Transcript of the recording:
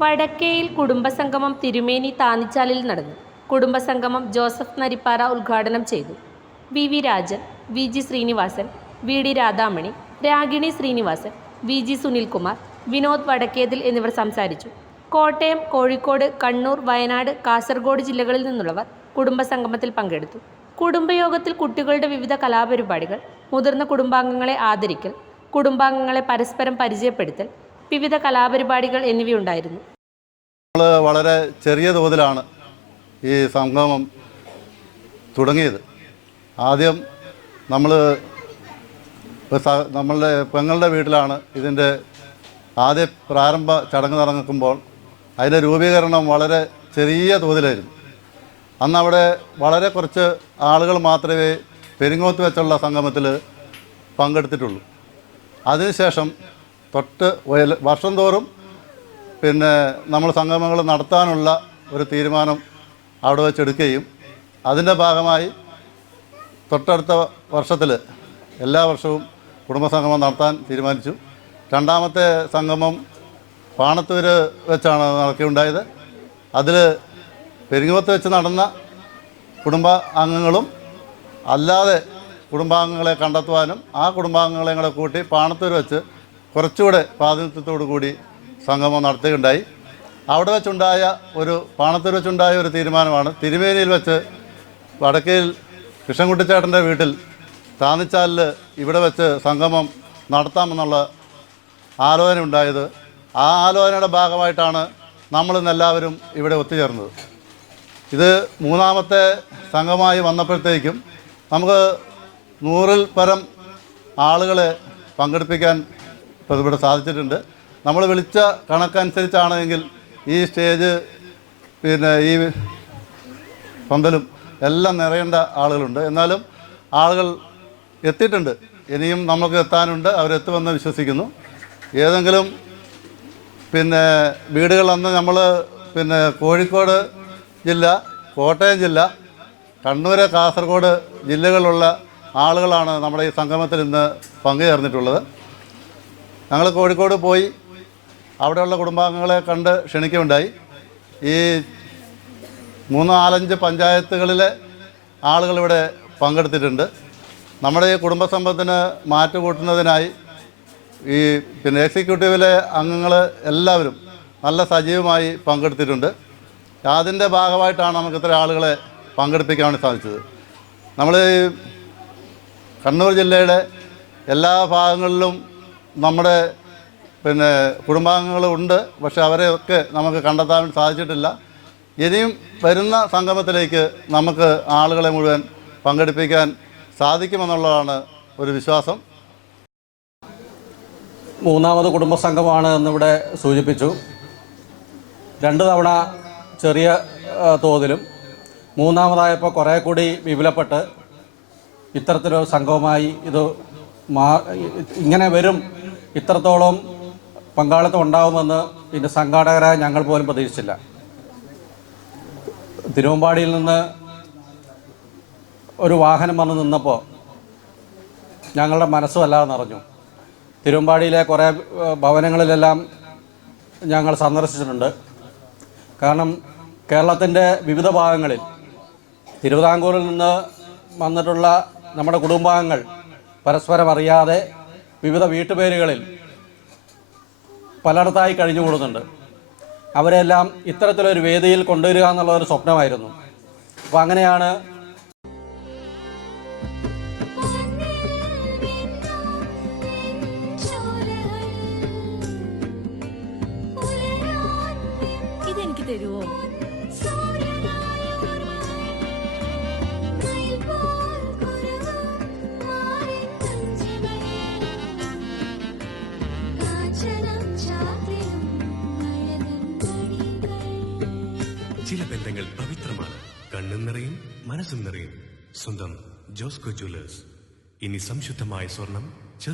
വടക്കേയിൽ കുടുംബസംഗമം തിരുമേനി താന്നിച്ചാലിൽ നടന്നു. കുടുംബസംഗമം ജോസഫ് നരിപ്പാറ ഉദ്ഘാടനം ചെയ്തു. വി രാജൻ, വി ശ്രീനിവാസൻ, വി രാധാമണി, രാഗിണി ശ്രീനിവാസൻ, വി സുനിൽകുമാർ, വിനോദ് വടക്കേതിൽ എന്നിവർ സംസാരിച്ചു. കോട്ടയം, കോഴിക്കോട്, കണ്ണൂർ, വയനാട്, കാസർഗോഡ് ജില്ലകളിൽ നിന്നുള്ളവർ കുടുംബസംഗമത്തിൽ പങ്കെടുത്തു. കുടുംബയോഗത്തിൽ കുട്ടികളുടെ വിവിധ കലാപരിപാടികൾ, മുതിർന്ന കുടുംബാംഗങ്ങളെ ആദരിക്കൽ, കുടുംബാംഗങ്ങളെ പരസ്പരം പരിചയപ്പെടുത്തൽ, വിവിധ കലാപരിപാടികൾ എന്നിവയുണ്ടായിരുന്നു. വളരെ ചെറിയ തോതിലാണ് ഈ സംഗമം തുടങ്ങിയത്. ആദ്യം നമ്മളുടെ പെങ്ങളുടെ വീട്ടിലാണ് ഇതിൻ്റെ ആദ്യ പ്രാരംഭ ചടങ്ങ് നടക്കുമ്പോൾ അതിൻ്റെ രൂപീകരണം വളരെ ചെറിയ തോതിലായിരുന്നു. അന്ന് അവിടെ വളരെ കുറച്ച് ആളുകൾ മാത്രമേ പെരിങ്ങോത്ത് വെച്ചുള്ള സംഗമത്തിൽ പങ്കെടുത്തിട്ടുള്ളൂ. അതിനുശേഷം വർഷം തോറും നമ്മൾ സംഗമങ്ങൾ നടത്താനുള്ള ഒരു തീരുമാനം അവിടെ വെച്ചെടുക്കുകയും അതിൻ്റെ ഭാഗമായി തൊട്ടടുത്ത വർഷത്തിൽ എല്ലാ വർഷവും കുടുംബസംഗമം നടത്താൻ തീരുമാനിച്ചു. രണ്ടാമത്തെ സംഗമം പാണത്തൂർ വെച്ചാണ് നടക്കുകയുണ്ടായത്. അതിൽ പെരിങ്ങോത്ത് വെച്ച് നടന്ന കുടുംബാംഗങ്ങളും അല്ലാതെ കുടുംബാംഗങ്ങളെ കണ്ടെത്തുവാനും ആ കുടുംബാംഗങ്ങളെ കൂടെ കൂട്ടി പാണത്തൂർ വെച്ച് കുറച്ചുകൂടെ പ്രാതിനിധ്യത്തോടു കൂടി സംഗമം നടത്തുകയുണ്ടായി. അവിടെ പാണത്തൂർ വെച്ചുണ്ടായ ഒരു തീരുമാനമാണ് തിരുമേനിയിൽ വെച്ച് വടക്കേയിൽ കൃഷ്ണൻകുട്ടിച്ചേട്ടൻ്റെ വീട്ടിൽ താന്നിച്ചാലിൽ ഇവിടെ വെച്ച് സംഗമം നടത്താമെന്നുള്ള ആലോചന ഉണ്ടായത്. ആ ആലോചനയുടെ ഭാഗമായിട്ടാണ് നമ്മളിന്നെല്ലാവരും ഇവിടെ ഒത്തുചേർന്നത്. ഇത് മൂന്നാമത്തെ സംഘമായി വന്നപ്പോഴത്തേക്കും നമുക്ക് 100-ൽ പരം ആളുകളെ പങ്കെടുപ്പിക്കാൻ ഇവിടെ സാധിച്ചിട്ടുണ്ട്. നമ്മൾ വിളിച്ച കണക്കനുസരിച്ചാണെങ്കിൽ ഈ സ്റ്റേജ് ഈ പന്തലും എല്ലാം നിറയേണ്ട ആളുകളുണ്ട്. എന്നാലും ആളുകൾ എത്തിയിട്ടുണ്ട്. ഇനിയും നമുക്ക് എത്താനുണ്ട്. അവരെത്തുമെന്ന് വിശ്വസിക്കുന്നു. ഏതെങ്കിലും വീടുകൾ അന്ന് നമ്മൾ കോഴിക്കോട് ജില്ല, കോട്ടയം ജില്ല, കണ്ണൂർ, കാസർഗോഡ് ജില്ലകളിലുള്ള ആളുകളാണ് നമ്മുടെ ഈ സംഗമത്തിൽ ഇന്ന് പങ്കുചേർന്നിട്ടുള്ളത്. ഞങ്ങൾ കോഴിക്കോട് പോയി അവിടെയുള്ള കുടുംബാംഗങ്ങളെ കണ്ട് ക്ഷണിക്കുകയുണ്ടായി. ഈ 3-4-5 പഞ്ചായത്തുകളിലെ ആളുകളിവിടെ പങ്കെടുത്തിട്ടുണ്ട്. നമ്മുടെ ഈ കുടുംബസമ്പത്തിന് മാറ്റുകൂട്ടുന്നതിനായി ഈ എക്സിക്യൂട്ടീവിലെ അംഗങ്ങൾ എല്ലാവരും നല്ല സജീവമായി പങ്കെടുത്തിട്ടുണ്ട്. അതിൻ്റെ ഭാഗമായിട്ടാണ് നമുക്ക് ഇത്ര ആളുകളെ പങ്കെടുപ്പിക്കാൻ വേണ്ടി സാധിച്ചത്. നമ്മൾ കണ്ണൂർ ജില്ലയുടെ എല്ലാ ഭാഗങ്ങളിലും നമ്മുടെ കുടുംബാംഗങ്ങളുണ്ട്. പക്ഷേ അവരെയൊക്കെ നമുക്ക് കണ്ടെത്താൻ വേണ്ടി സാധിച്ചിട്ടില്ല. ഇനിയും വരുന്ന സംഗമത്തിലേക്ക് നമുക്ക് ആളുകളെ മുഴുവൻ പങ്കെടുപ്പിക്കാൻ സാധിക്കുമെന്നുള്ളതാണ് ഒരു വിശ്വാസം. മൂന്നാമത് കുടുംബസംഘമാണ് എന്നിവിടെ സൂചിപ്പിച്ചു. 2 തവണ ചെറിയ തോതിലും മൂന്നാമതായപ്പോൾ കുറേ കൂടി വിപുലപ്പെട്ട് ഇത്തരത്തിലൊരു സംഘവുമായി ഇത് ഇങ്ങനെ വരും, ഇത്രത്തോളം പങ്കാളിത്തം ഉണ്ടാകുമെന്ന് ഇതിൻ്റെ സംഘാടകരായ ഞങ്ങൾ പോലും പ്രതീക്ഷിച്ചില്ല. തിരുവമ്പാടിയിൽ നിന്ന് ഒരു വാഹനം വന്ന് നിന്നപ്പോൾ ഞങ്ങളുടെ മനസ്സ് വല്ലാതെ നിറഞ്ഞു. തിരുവമ്പാടിയിലെ കുറേ ഭവനങ്ങളിലെല്ലാം ഞങ്ങൾ സന്ദർശിച്ചിട്ടുണ്ട്. കാരണം കേരളത്തിൻ്റെ വിവിധ ഭാഗങ്ങളിൽ തിരുവിതാംകൂറിൽ നിന്ന് വന്നിട്ടുള്ള നമ്മുടെ കുടുംബാംഗങ്ങൾ പരസ്പരം അറിയാതെ വിവിധ വീട്ടുപേരുകളിൽ പലയിടത്തായി കഴിഞ്ഞുകൂടുന്നുണ്ട്. അവരെല്ലാം ഇത്തരത്തിലൊരു വേദിയിൽ കൊണ്ടുവരിക എന്നുള്ളൊരു സ്വപ്നമായിരുന്നു. അപ്പോൾ അങ്ങനെയാണ് ഇതെനിക്ക് തരുമോ? ചില ബന്ധങ്ങൾ പവിത്രമാണ്. കണ്ണും നിറയും മനസ്സും നിറയും. സ്വന്തം ജോസ്കോ ജ്വല്ലേഴ്സ്. ഇനി സംശുദ്ധമായ സ്വർണം